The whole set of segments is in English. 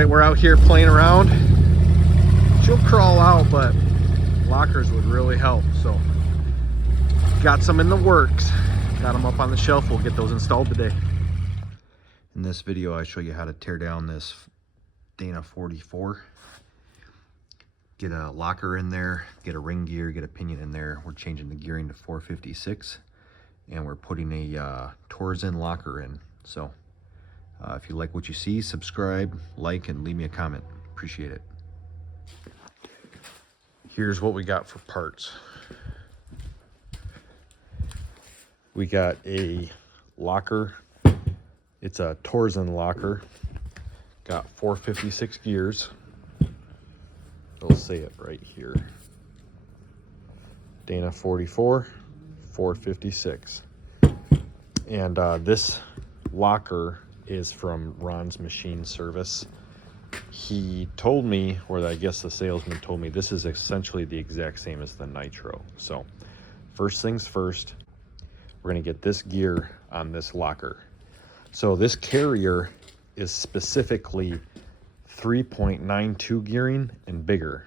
right, we're out here playing around. She'll crawl out, but lockers would really help. So got some in the works. Got them up on the shelf. We'll get those installed today. In this video, I show you how to tear down this Dana 44. Get a locker in there, get a ring gear, get a pinion in there. We're changing the gearing to 456, and we're putting a Torsten locker in. So if you like what you see, subscribe, like, and leave me a comment. Appreciate it. Here's what we got for parts. We got a locker. It's a Torsten locker. Got 456 gears. It'll say it right here. Dana 44, 456. And this locker is from Ron's Machine Service. He told me, or I guess the salesman told me, this is essentially the exact same as the Nitro. So first things first, we're gonna get this gear on this locker. So this carrier is specifically 3.92 gearing and bigger.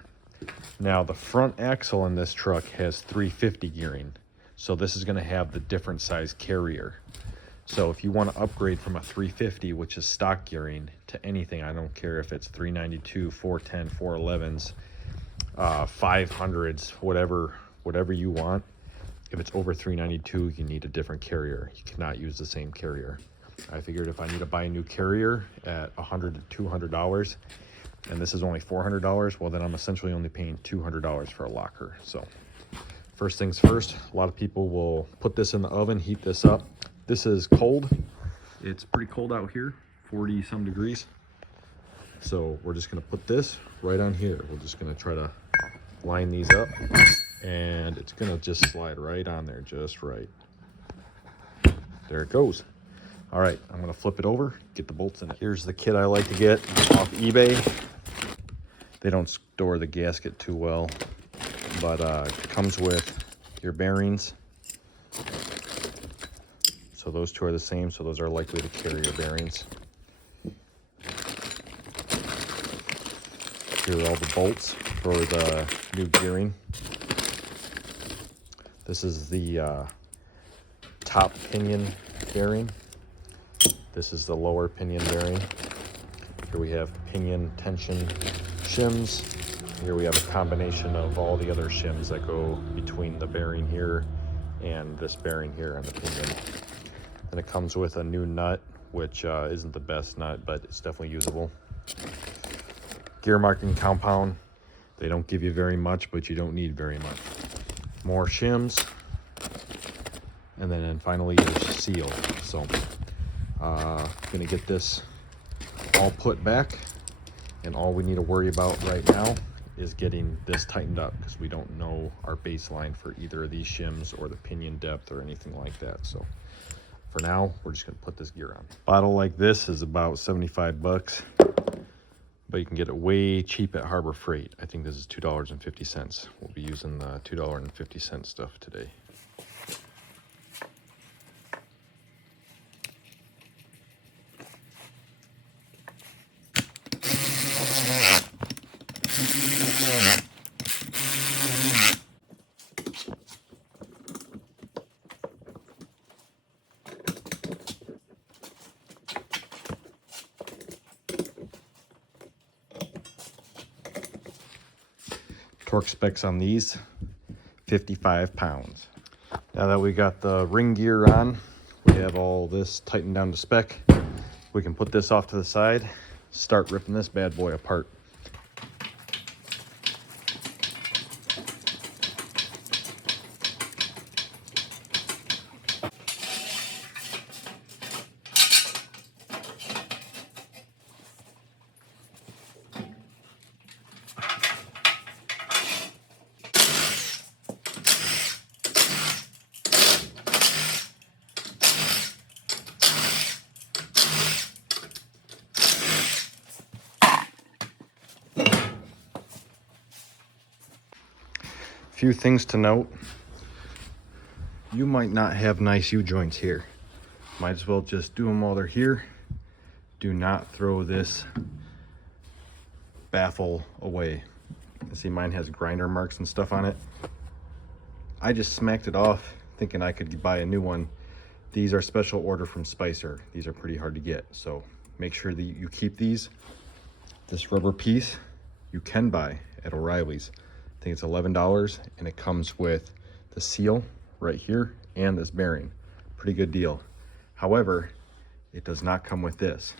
Now the front axle in this truck has 350 gearing. So this is gonna have the different size carrier. So if you want to upgrade from a 350, which is stock gearing, to anything, I don't care if it's 392, 410, 411s, 500s, whatever you want. If it's over 392, you need a different carrier. You cannot use the same carrier. I figured if I need to buy a new carrier at $100 to $200, and this is only $400, well then I'm essentially only paying $200 for a locker. So first things first, a lot of people will put this in the oven, heat this up. This is cold. It's pretty cold out here, 40 some degrees. So we're just gonna put this right on here. We're just gonna try to line these up, and it's gonna just slide right on there, just right. There it goes. All right, I'm gonna flip it over, get the bolts in it. Here's the kit I like to get off eBay. They don't store the gasket too well, but it comes with your bearings. So those two are the same, so those are likely to carry your bearings. Here are all the bolts for the new gearing. This is the top pinion bearing. This is the lower pinion bearing. Here we have pinion tension shims. Here we have a combination of all the other shims that go between the bearing here and this bearing here on the pinion. And it comes with a new nut, which isn't the best nut, but it's definitely usable. Gear marking compound. They don't give you very much, but you don't need very much. More shims. And then finally your seal. So gonna get this all put back, and all we need to worry about right now is getting this tightened up, because we don't know our baseline for either of these shims or the pinion depth or anything like that. So for now, we're just gonna put this gear on. Bottle like this is about 75 bucks, but you can get it way cheap at Harbor Freight. I think this is $2.50. We'll be using the $2.50 stuff today. Torque specs on these, 55 pounds. Now that we got the ring gear on, we have all this tightened down to spec. We can put this off to the side, start ripping this bad boy apart. Few things to note. You might not have nice U-joints here. Might as well just do them while they're here. Do not throw this baffle away. You see mine has grinder marks and stuff on it. I just smacked it off thinking I could buy a new one. These are special order from Spicer. These are pretty hard to get, so make sure that you keep these. This rubber piece you can buy at O'Reilly's. I think it's $11, and it comes with the seal right here and this bearing. Pretty good deal. However, it does not come with this.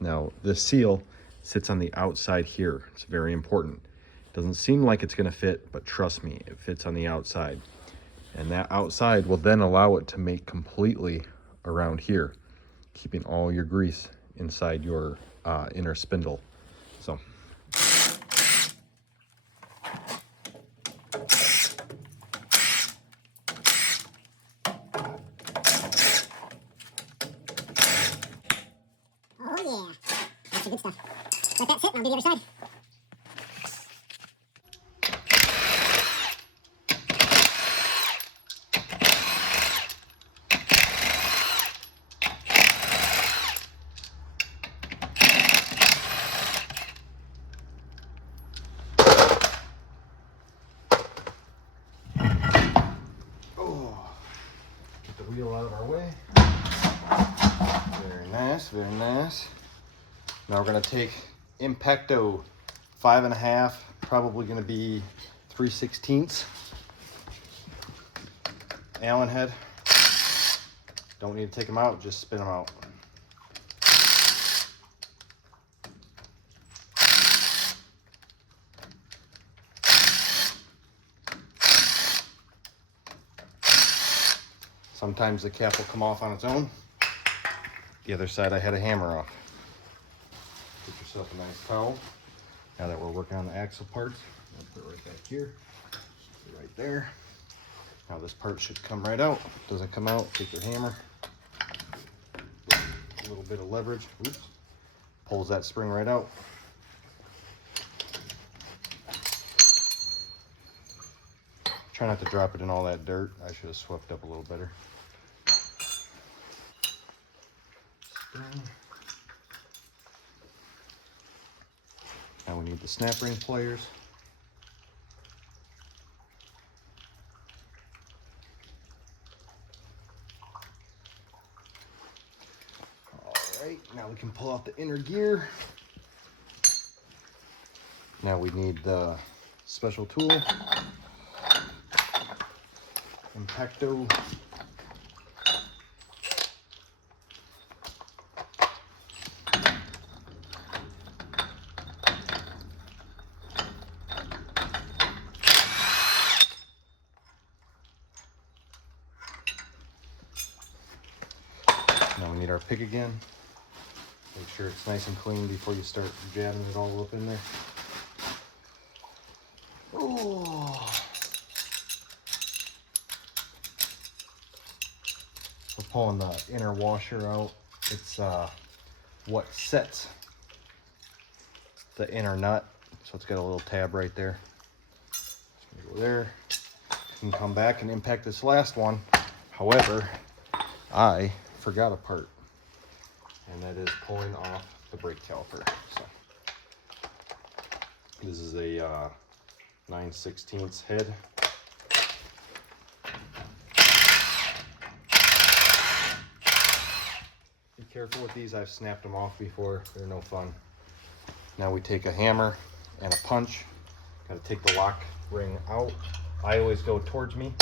Now, this seal sits on the outside here. It's very important. It doesn't seem like it's gonna fit, but trust me, it fits on the outside. And that outside will then allow it to mate completely around here, keeping all your grease inside your inner spindle. So. Oh yeah, that's the good stuff. Let that sit and I'll do the other side. Wheel out of our way. Very nice, very nice. Now we're gonna take Impacto 5.5, probably gonna be 3/16 Allen head. Don't need to take them out, just spin them out. Sometimes the cap will come off on its own. The other side I had a hammer off. Get yourself a nice towel. Now that we're working on the axle parts, I'll put it right back here, right there. Now this part should come right out. Doesn't come out, take your hammer. A little bit of leverage, oops. Pulls that spring right out. Try not to drop it in all that dirt. I should have swept up a little better. Spring. Now we need the snap ring pliers. All right, now we can pull out the inner gear. Now we need the special tool. Impacto. Now we need our pick again. Make sure it's nice and clean before you start jabbing it all up in there. Oh. We're pulling the inner washer out. It's what sets the inner nut. So it's got a little tab right there. Just gonna go there. You can come back and impact this last one. However, I forgot a part, and that is pulling off the brake caliper. So this is a 9/16 head. Be careful with these. I've snapped them off before. They're no fun. Now we take a hammer and a punch. Got to take the lock ring out. I always go towards me.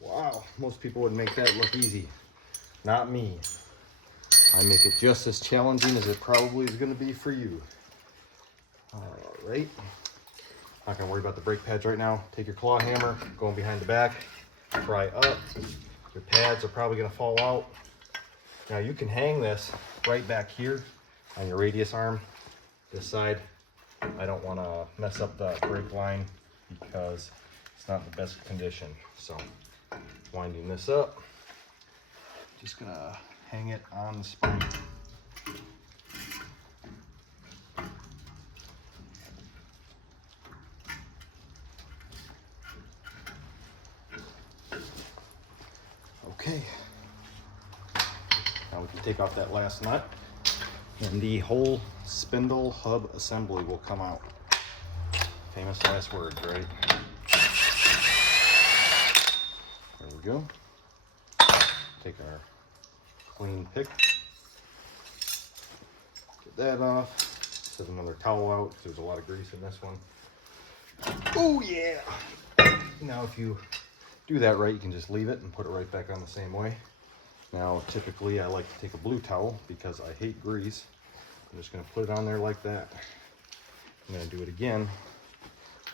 Wow, most people would make that look easy. Not me. I make it just as challenging as it probably is going to be for you. All right. Not going to worry about the brake pads right now. Take your claw hammer, going behind the back, pry up. Your pads are probably going to fall out. Now you can hang this right back here on your radius arm, this side. I don't want to mess up the brake line because it's not in the best condition. So winding this up, just gonna hang it on the spine. Okay, now we can take off that last nut and the whole spindle hub assembly will come out. Famous last words, right? There we go. Take our clean pick, get that off, set another towel out because there's a lot of grease in this one. Oh yeah! Now if you do that right, you can just leave it and put it right back on the same way. Now typically I like to take a blue towel because I hate grease. I'm just going to put it on there like that. I'm going to do it again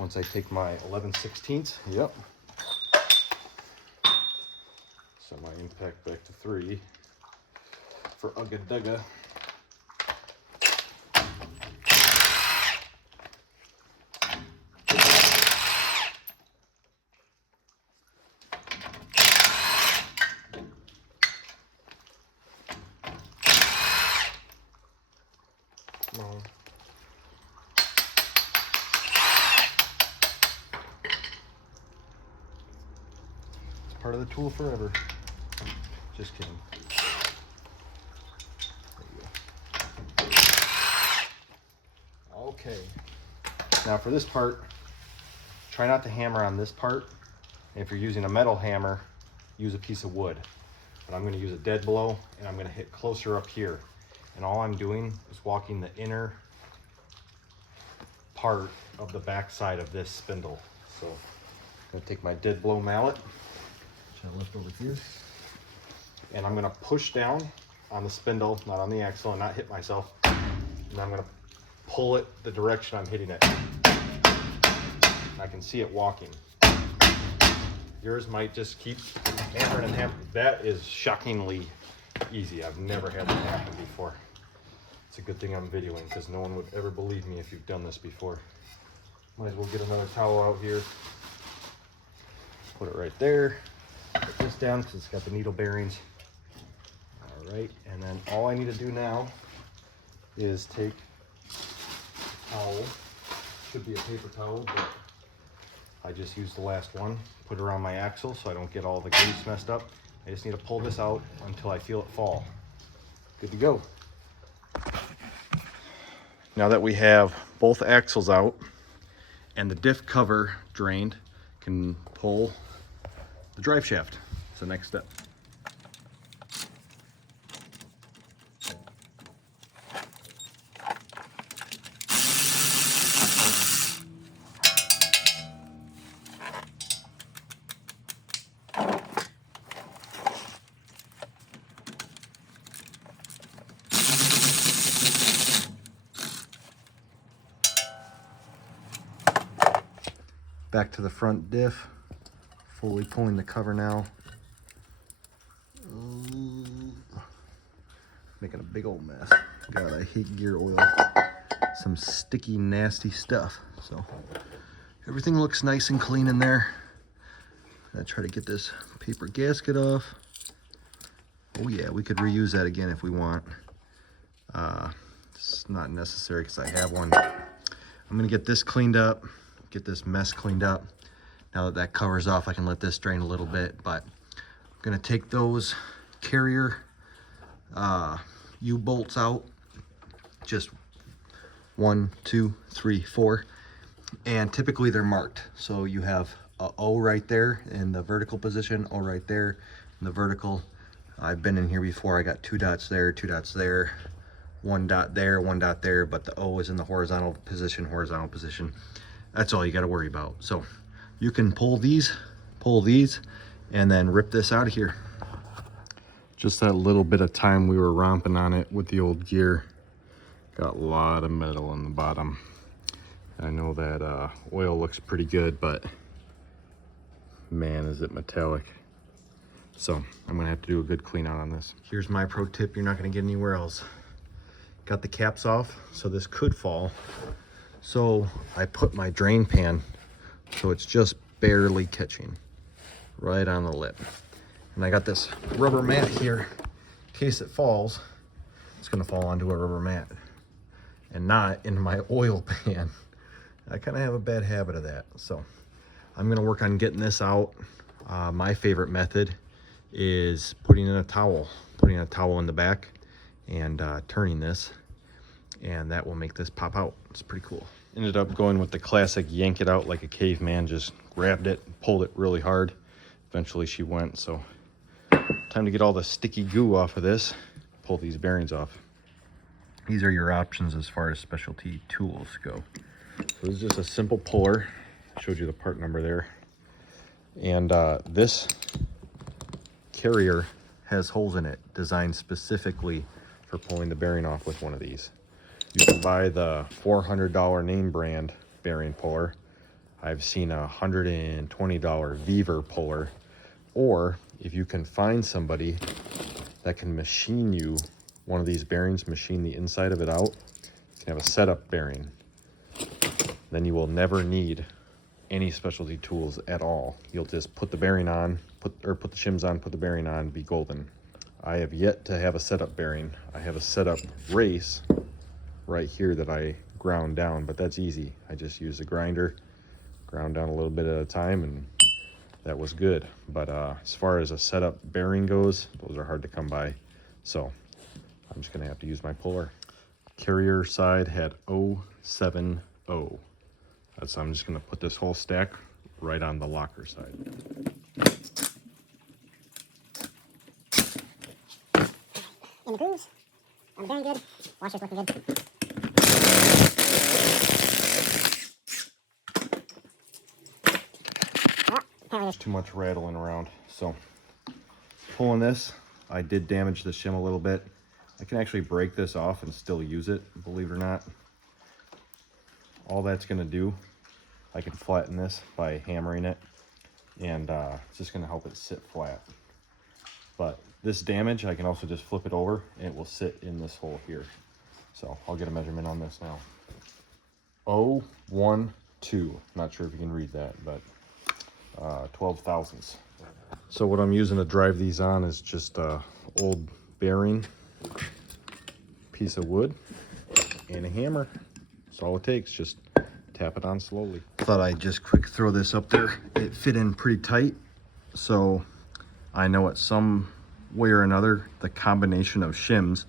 once I take my 11/16. Yep. Set my impact back to 3 for Ugga Dugga. It's part of the tool forever. Just kidding. There you go. Okay. Now for this part, try not to hammer on this part. And if you're using a metal hammer, use a piece of wood. But I'm going to use a dead blow, and I'm going to hit closer up here. And all I'm doing is walking the inner part of the back side of this spindle. So I'm going to take my dead blow mallet, which I left over here, and I'm going to push down on the spindle, not on the axle, and not hit myself. And I'm going to pull it the direction I'm hitting it. I can see it walking. Yours might just keep hammering and hammering. That is shockingly easy. I've never had that happen before. It's a good thing I'm videoing because no one would ever believe me if you've done this before. Might as well get another towel out here. Put it right there. Put this down because it's got the needle bearings. All right, and then all I need to do now is take a towel. Should be a paper towel, but I just used the last one. Put it around my axle so I don't get all the grease messed up. I just need to pull this out until I feel it fall. Good to go. Now that we have both axles out and the diff cover drained, can pull the drive shaft. It's the next step. Back to the front diff, fully pulling the cover now. Making a big old mess. God, I hate gear oil. Some sticky, nasty stuff. So everything looks nice and clean in there. I'm gonna try to get this paper gasket off. Oh yeah, we could reuse that again if we want. It's not necessary because I have one. I'm gonna get this cleaned up. Get this mess cleaned up. Now that that cover's off, I can let this drain a little bit, but I'm gonna take those carrier U-bolts out. Just 1, 2, 3, 4. And typically they're marked. So you have a O right there in the vertical position, O right there in the vertical. I've been in here before. I got 2 dots there, 2 dots there, 1 dot there, 1 dot there, but the O is in the horizontal position, horizontal position. That's all you got to worry about. So you can pull these, and then rip this out of here. Just that little bit of time we were romping on it with the old gear. Got a lot of metal on the bottom. I know that oil looks pretty good, but man, is it metallic. So I'm gonna have to do a good clean out on this. Here's my pro tip you're not gonna get anywhere else. Got the caps off, so this could fall. So I put my drain pan, so it's just barely catching right on the lip. And I got this rubber mat here in case it falls. It's gonna fall onto a rubber mat and not in my oil pan. I kind of have a bad habit of that. So I'm gonna work on getting this out. My favorite method is putting in a towel in the back and turning this, and that will make this pop out. It's pretty cool. Ended up going with the classic yank it out like a caveman, just grabbed it, pulled it really hard. Eventually she went, so time to get all the sticky goo off of this, pull these bearings off. These are your options as far as specialty tools go. So this is just a simple puller. Showed you the part number there. And this carrier has holes in it designed specifically for pulling the bearing off with one of these. You can buy the $400 name brand bearing puller. I've seen a $120 Beaver puller. Or if you can find somebody that can machine you one of these bearings, machine the inside of it out, you can have a setup bearing. Then you will never need any specialty tools at all. You'll just put the bearing on, put the shims on, put the bearing on, be golden. I have yet to have a setup bearing. I have a setup race right here that I ground down, but that's easy. I just use a grinder, ground down a little bit at a time, and that was good. But as far as a setup bearing goes, those are hard to come by. So I'm just gonna have to use my puller. Carrier side had 070. So I'm just gonna put this whole stack right on the locker side. In the grooves. I'm very good. Washer's looking good. There's too much rattling around. So pulling this, I did damage the shim a little bit. I can actually break this off and still use it, believe it or not. All that's gonna do, I can flatten this by hammering it, and it's just gonna help it sit flat. But this damage, I can also just flip it over and it will sit in this hole here. So I'll get a measurement on this now. 012, not sure if you can read that, but 12 thousandths. So what I'm using to drive these on is just a old bearing, piece of wood, and a hammer. That's all it takes, just tap it on slowly. Thought I'd just quick throw this up there. It fit in pretty tight, so I know at some way or another the combination of shims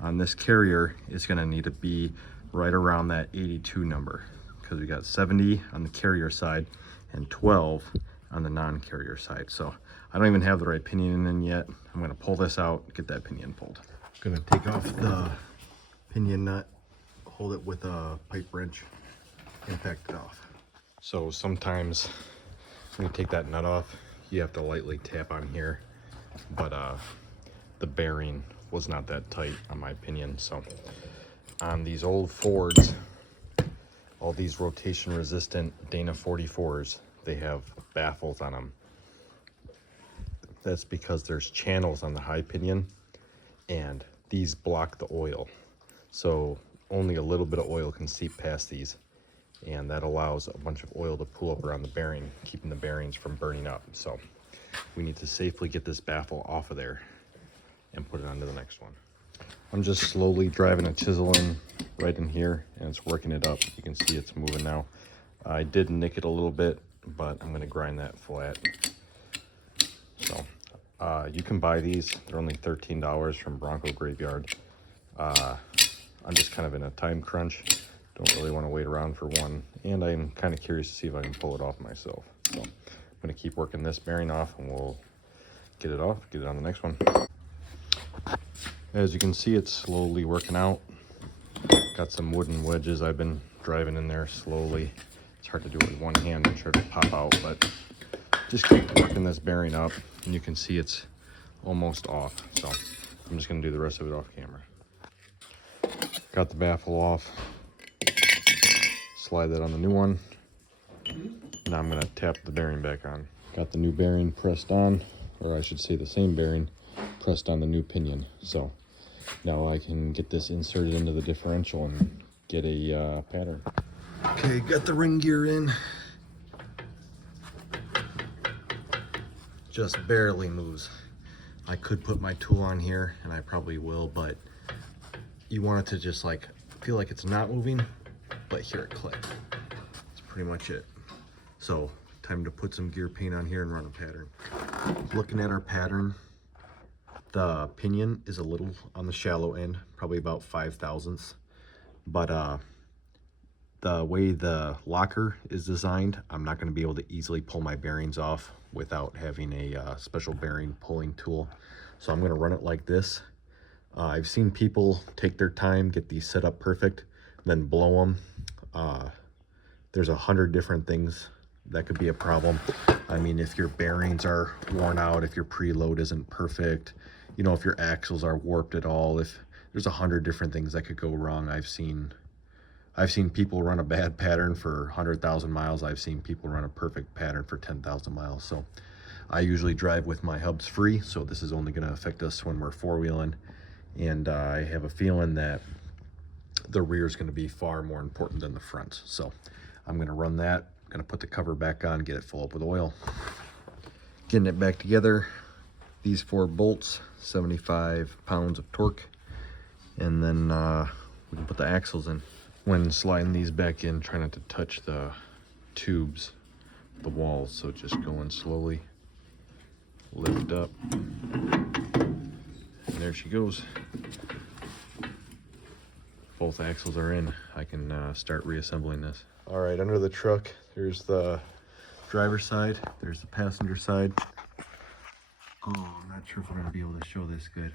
on this carrier is going to need to be right around that 82 number, because we got 70 on the carrier side and 12 on the non-carrier side. So I don't even have the right pinion in yet. I'm going to pull this out, get that pinion pulled. I'm going to take off the pinion nut, hold it with a pipe wrench, impact it off. So sometimes when you take that nut off, you have to lightly tap on here, but the bearing was not that tight on my pinion. So on these old Fords, all these rotation resistant Dana 44s, they have baffles on them. That's because there's channels on the high pinion, and these block the oil. So only a little bit of oil can seep past these, and that allows a bunch of oil to pool up around the bearing, keeping the bearings from burning up. So we need to safely get this baffle off of there and put it onto the next one. I'm just slowly driving a chisel in right in here, and it's working it up. You can see it's moving now. I did nick it a little bit, but I'm gonna grind that flat. So you can buy these. They're only $13 from Bronco Graveyard. I'm just kind of in a time crunch. Don't really want to wait around for one, and I'm kind of curious to see if I can pull it off myself. So I'm going to keep working this bearing off, and we'll get it off, get it on the next one. As you can see, it's slowly working out. Got some wooden wedges I've been driving in there slowly. It's hard to do it with one hand and try to pop out, but just keep working this bearing up, and you can see it's almost off. So I'm just going to do the rest of it off camera. Got the baffle off. Slide that on the new one. Now I'm going to tap the bearing back on. Got the new bearing pressed on, or I should say the same bearing pressed on the new pinion. So now I can get this inserted into the differential and get a pattern. Okay, got the ring gear in. just barely moves. I could put my tool on here, and I probably will, but you want it to just like feel like it's not moving, but hear it click. That's pretty much it. So time to put some gear paint on here and run a pattern. Looking at our pattern, the pinion is a little on the shallow end, probably about 5/1000ths, but the way the locker is designed, I'm not going to be able to easily pull my bearings off without having a special bearing pulling tool. So I'm going to run it like this. I've seen people take their time, get these set up perfect, then blow them. There's 100 different things that could be a problem. I mean, if your bearings are worn out, if your preload isn't perfect, you know, if your axles are warped at all, if there's 100 different things that could go wrong. I've seen people run a bad pattern for 100,000 miles. I've seen people run a perfect pattern for 10,000 miles. So I usually drive with my hubs free, so this is only going to affect us when we're four-wheeling. And I have a feeling that the rear is going to be far more important than the front. So I'm going to run that. I'm going to put the cover back on, get it full up with oil. Getting it back together. These 4 bolts, 75 pounds of torque. And then we can put the axles in. When sliding these back in, try not to touch the tubes, the walls, so just going slowly, lift up, and there she goes. Both axles are in. I can start reassembling this. All right, under the truck, there's the driver's side, there's the passenger side. Oh, I'm not sure if I'm gonna be able to show this good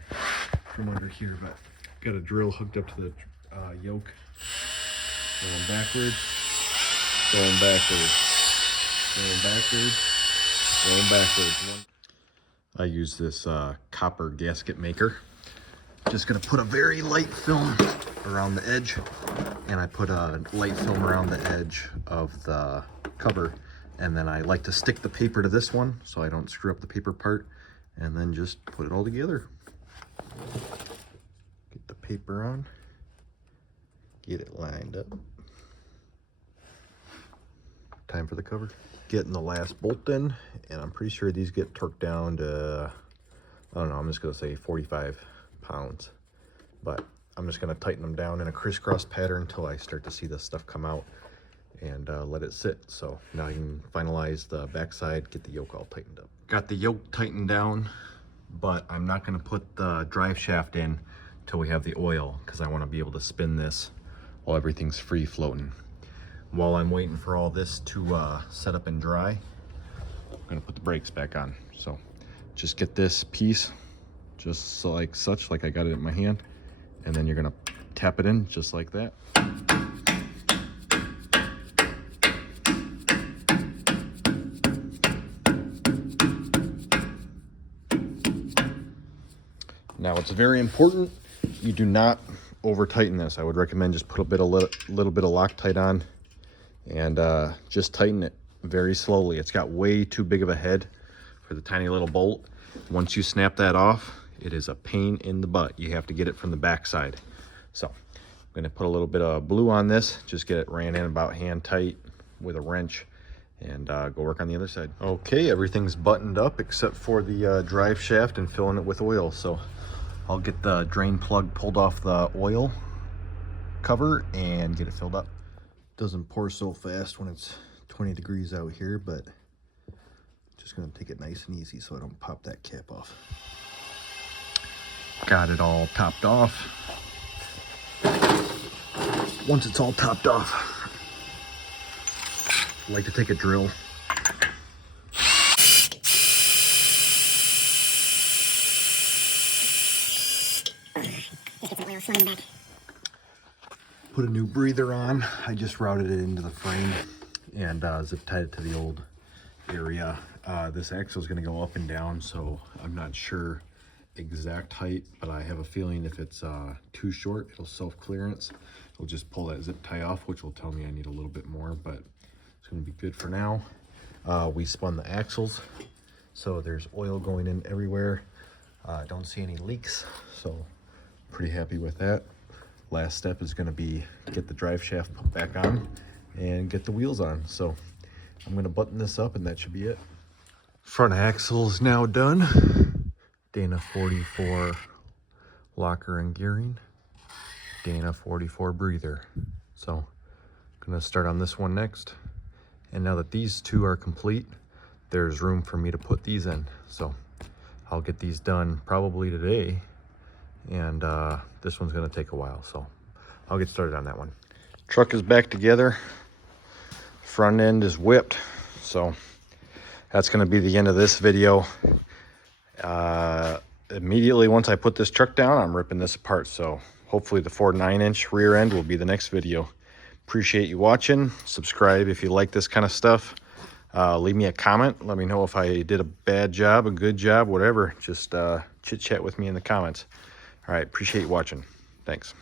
from under here, but got a drill hooked up to the yoke. Going backwards, going backwards, going backwards, going backwards. I use this copper gasket maker. Just gonna put a very light film around the edge, and I put a light film around the edge of the cover, and then I like to stick the paper to this one so I don't screw up the paper part, and then just put it all together. Get the paper on. Get it lined up. Time for the cover. Getting the last bolt in, and I'm pretty sure these get torqued down to, I don't know, I'm just gonna say 45 pounds. But I'm just gonna tighten them down in a crisscross pattern until I start to see this stuff come out, and let it sit. So now I can finalize the backside, get the yoke all tightened up. Got the yoke tightened down, but I'm not gonna put the drive shaft in till we have the oil, because I wanna be able to spin this while everything's free floating. While I'm waiting for all this to set up and dry, I'm gonna put the brakes back on. So just get this piece just like such, like I got it in my hand, and then you're gonna tap it in just like that. Now it's very important you do not over tighten this. I would recommend just put a little bit of Loctite on, and just tighten it very slowly. It's got way too big of a head for the tiny little bolt. Once you snap that off, it is a pain in the butt. You have to get it from the back side. So I'm gonna put a little bit of blue on this, just get it ran in about hand tight with a wrench, and go work on the other side. Okay, everything's buttoned up except for the drive shaft and filling it with oil. So I'll get the drain plug pulled off the oil cover and get it filled up. Doesn't pour so fast when it's 20 degrees out here, but just gonna take it nice and easy so I don't pop that cap off. Got it all topped off. Once it's all topped off, I like to take a drill. Put a new breather on. I just routed it into the frame and zip tied it to the old area. This axle is going to go up and down, so I'm not sure exact height, but I have a feeling if it's too short, it'll self-clearance. It'll just pull that zip tie off, which will tell me I need a little bit more, but it's going to be good for now. We spun the axles, so there's oil going in everywhere. Don't see any leaks, so pretty happy with that. Last step is going to be get the drive shaft put back on and get the wheels on. So I'm going to button this up, and that should be it. Front axle is now done. Dana 44 locker and gearing. Dana 44 breather. So gonna start on this one next. And now that these two are complete, there's room for me to put these in. So I'll get these done probably today. And this one's gonna take a while. So I'll get started on that one. Truck is back together. Front end is whipped. So that's gonna be the end of this video. Immediately once I put this truck down, I'm ripping this apart. So hopefully the 4.9-inch rear end will be the next video. Appreciate you watching. Subscribe if you like this kind of stuff. Leave me a comment. Let me know if I did a bad job, a good job, whatever. Just chit chat with me in the comments. All right, appreciate you watching. Thanks.